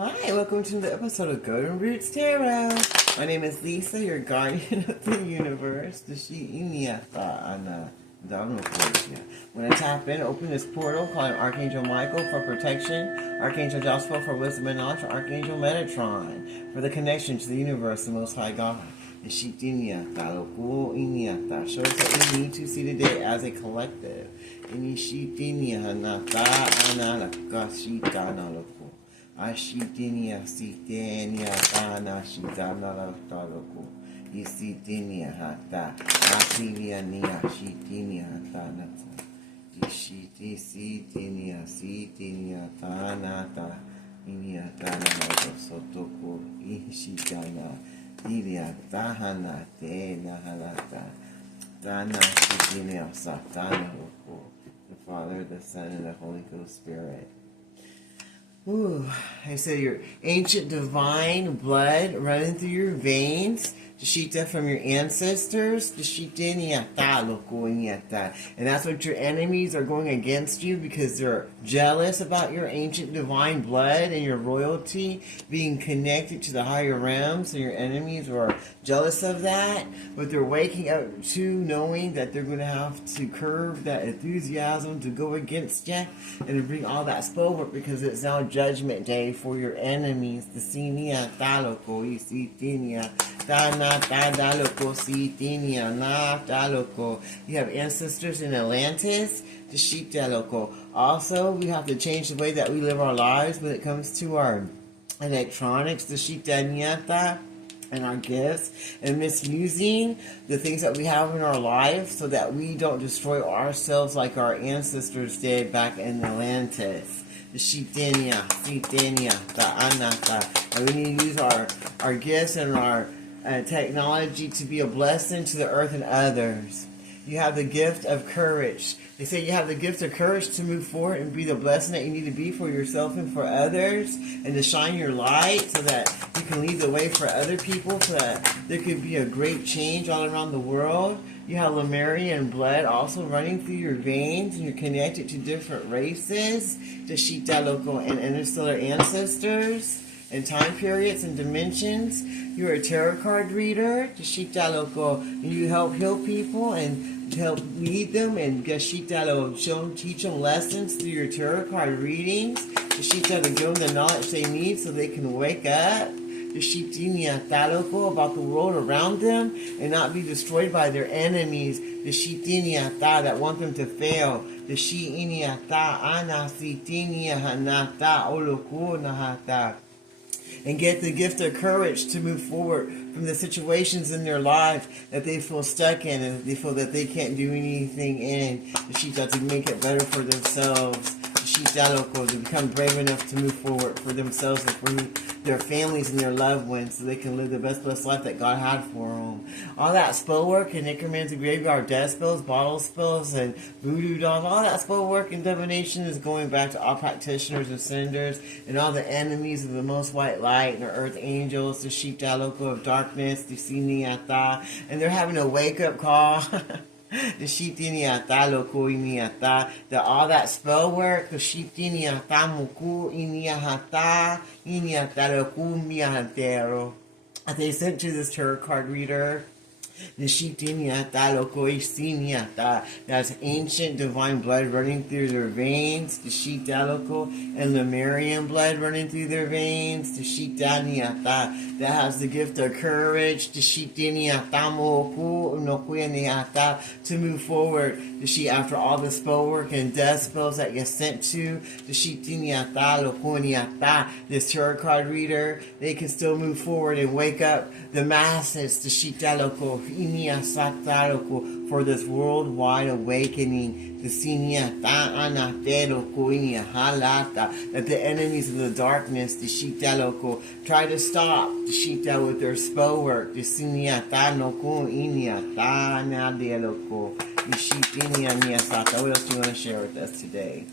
Hi, welcome to the episode of Golden Roots Tarot. My name is Lisa, your guardian of the universe. The When I tap in, open this portal, calling Archangel Michael for protection, Archangel Joshua for wisdom and knowledge, Archangel Metatron for the connection to the universe, the Most High God. Show us what we need to see today as a collective. Ashitinia sitenia kana shitana taloko. Isitinia hata. Asilia nia shitinia hata. Ishiti sitinia sitinia tanata. Inia tana sotoko. Ishitana. Ilia tahana tena halata. Tana shitinia satana loko. The Father, the Son, and the Holy Ghost Spirit. Ooh, I say your ancient divine blood running through your veins, Deshita from your ancestors, and that's what your enemies are going against you because they're jealous about your ancient divine blood and your royalty being connected to the higher realms, and your enemies are jealous of that, but they're waking up to knowing that they're going to have to curb that enthusiasm to go against you and to bring all that spell work because it's now judgment day for your enemies. The Sinia Taloko, Isitinia, Tana Tadaloko, Sitinia, Na Taloko. You have ancestors in Atlantis, the Sheep Taloko. Also, we have to change the way that we live our lives when it comes to our electronics, the Sheep Daniata, and our gifts, and misusing the things that we have in our life so that we don't destroy ourselves like our ancestors did back in Atlantis. The Shitania, Sitania, the Anata. And we need to use our gifts and our technology to be a blessing to the earth and others. You have the gift of courage. They say you have the gift of courage to move forward and be the blessing that you need to be for yourself and for others, and to shine your light so that you can lead the way for other people, so that there could be a great change all around the world. You have Lemurian blood also running through your veins, and you're connected to different races, the Shita Loco and interstellar ancestors, and time periods and dimensions. You're a tarot card reader, the Shita Loco, and you help heal people and help lead them, and Gashita will teach them lessons through your tarot card readings. The Shita to give them the knowledge they need so they can wake up. The Shitinia Taloko about the world around them and not be destroyed by their enemies. The Shitinia Ta that want them to fail. The Shiinia Ta Anasitinia Hanata Oloku Nahata. And get the gift of courage to move forward from the situations in their life that they feel stuck in and they feel that they can't do anything in. The Shita to make it better for themselves. The Shita to become brave enough to move forward for themselves and for their families and their loved ones so they can live the best blessed life that God had for them. All that spell work and necromancy graveyard death spells, bottle spells, and voodoo dolls, all that spell work and divination is going back to all practitioners and senders and all the enemies of the most white light and the earth angels, the sheep taloko of darkness, the siniata, and they're having a wake up call. The shitiniata loko iniata, the all that spell work, the shitiniata muku iniahata iniata loku miatero. They sent to this tarot card reader. The Shitiniata Lokoisiniata, that's ancient divine blood running through their veins, the Shitaloko, and Lemurian blood running through their veins, the Shitaniata, that has the gift of courage, the Shitiniata Moku Nokuiniata, to move forward, the Shi after all the spell work and death spells that you sent to, the Shitiniata Lokoniata, this tarot card reader, they can still move forward and wake up the masses, the Shitaloko, for this worldwide awakening, that the enemies of the darkness, the Shitaloko, try to stop the Shita with their spell work. The what else do you want to share with us today?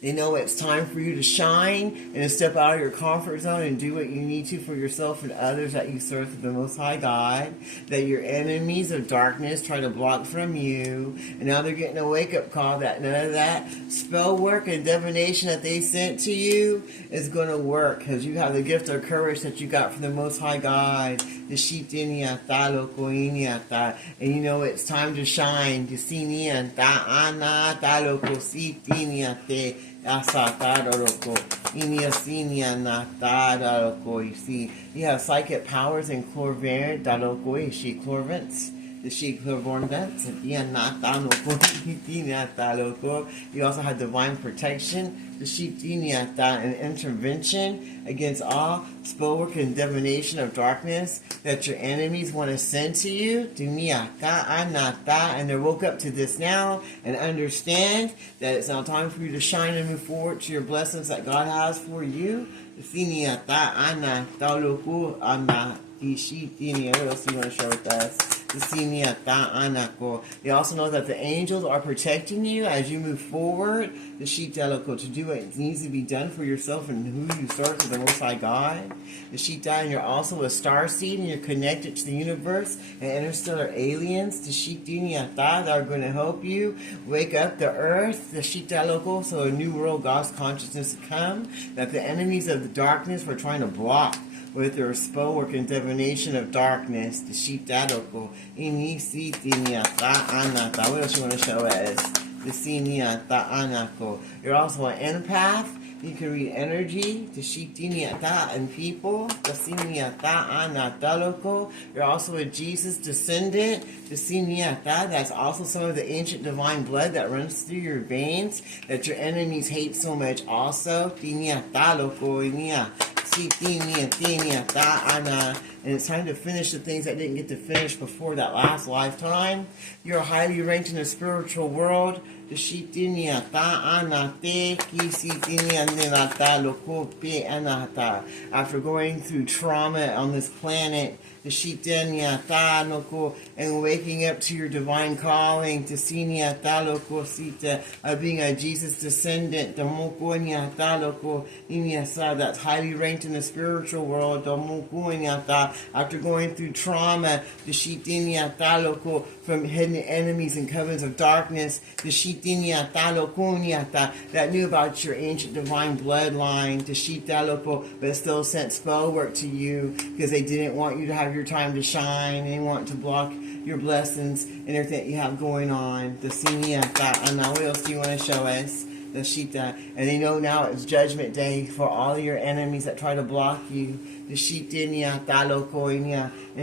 They know it's time for you to shine and to step out of your comfort zone and do what you need to for yourself and others that you serve to the Most High God. That your enemies of darkness try to block from you. And now they're getting a wake-up call that none of that spell work and divination that they sent to you is going to work. Because you have the gift of courage that you got from the Most High God. And you know it's time to shine. You see, you have psychic powers and clairvoyance. The sheep clairvoyance. You also have divine protection. The sheep and intervention against all spellwork and divination of darkness that your enemies want to send to you. And they woke up to this now and understand that it's now time for you to shine and move forward to your blessings that God has for you. What else do you want to share with us? You also know that the angels are protecting you as you move forward. To do what needs to be done for yourself and who you serve to the Most High God. And you're also a star seed and you're connected to the universe and interstellar aliens. That are going to help you wake up the earth. So a new world God's consciousness to come. That the enemies of the darkness were trying to block with their spell work and divination of darkness. What else you want to show us? You're also an empath. You can read energy, and people. You're also a Jesus descendant. That's also some of the ancient divine blood that runs through your veins that your enemies hate so much also. And it's time to finish the things that didn't get to finish before that last lifetime. You're highly ranked in the spiritual world. After going through trauma on this planet, and waking up to your divine calling, of being a Jesus descendant, that's highly ranked in the spiritual world. After going through trauma, from hidden enemies and covens of darkness, that knew about your ancient divine bloodline, but still sent spell work to you because they didn't want you to have your time to shine. They want to block your blessings and everything that you have going on. And now what else do you want to show us? And they know now it's judgment day for all your enemies that try to block you. And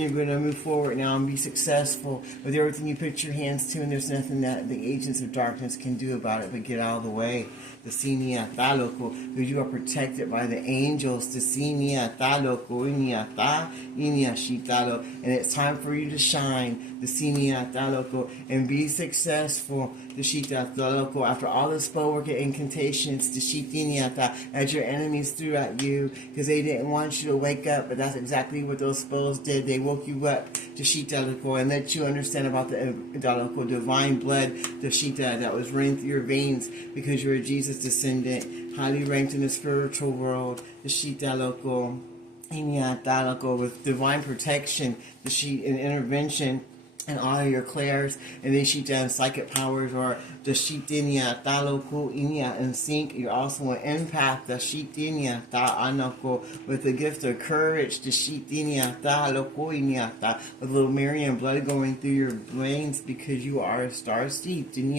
you're going to move forward now and be successful with everything you put your hands to, and there's nothing that the agents of darkness can do about it but get out of the way. Because you are protected by the angels. And it's time for you to shine and be successful. After all the spell work and incantations as your enemies threw at you because they didn't want you to wake up, but that's exactly what those spells did. They woke you up and let you understand about the divine blood that was running through your veins because you're a Jesus descendant, highly ranked in the spiritual world. With divine protection, and intervention, and all your clairs, and then psychic powers, or the in sync. You're also an empath, with the gift of courage, with little Marian blood going through your veins because you are a star seed. And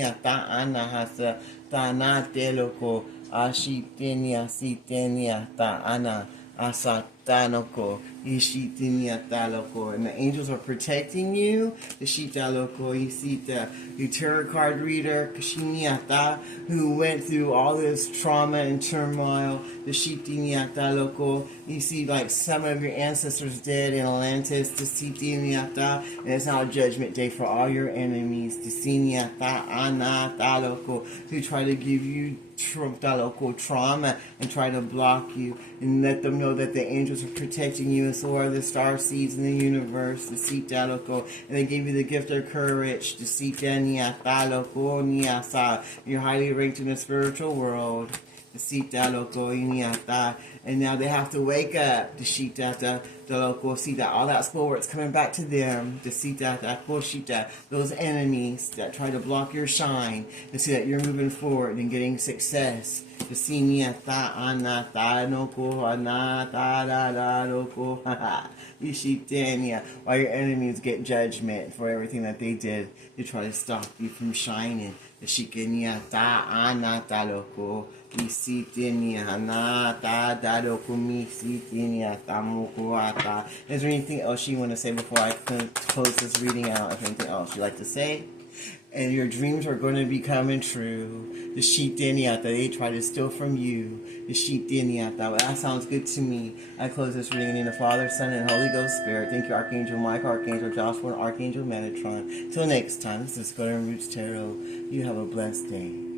the angels are protecting you. The tarot card reader, who went through all this trauma and turmoil. You see, like some of your ancestors dead in Atlantis. And it's now Judgment Day for all your enemies. Who try to give you trauma and try to block you, and let them know that the angels angels are protecting you, and so are the star seeds in the universe. The Sita Loko, and they give you the gift of courage. The Sita Niata Loko Niasa. You're highly ranked in the spiritual world. The Sita Loko Niata. And now they have to wake up. The Shita the Loko Sita. All that schoolwork's coming back to them. The Sita the Koshita. Those enemies that try to block your shine. And see that you're moving forward and getting success. The Sinia ta anata no ko anata da da no ko Ishitania. While your enemies get judgment for everything that they did to try to stop you from shining. The Shikania ta anata loko. Isitenia anata da loko mi sitinia tamukuata. Is there anything else you want to say before I close this reading out? Is there anything else you'd like to say? And your dreams are going to be coming true. The Shitiniata, they try to steal from you. The Shitiniata. Well, that sounds good to me. I close this reading in the name of the Father, Son, and Holy Ghost Spirit. Thank you, Archangel Michael, Archangel Joshua, and Archangel Metatron. Till next time, this is Golden Roots Tarot. You have a blessed day.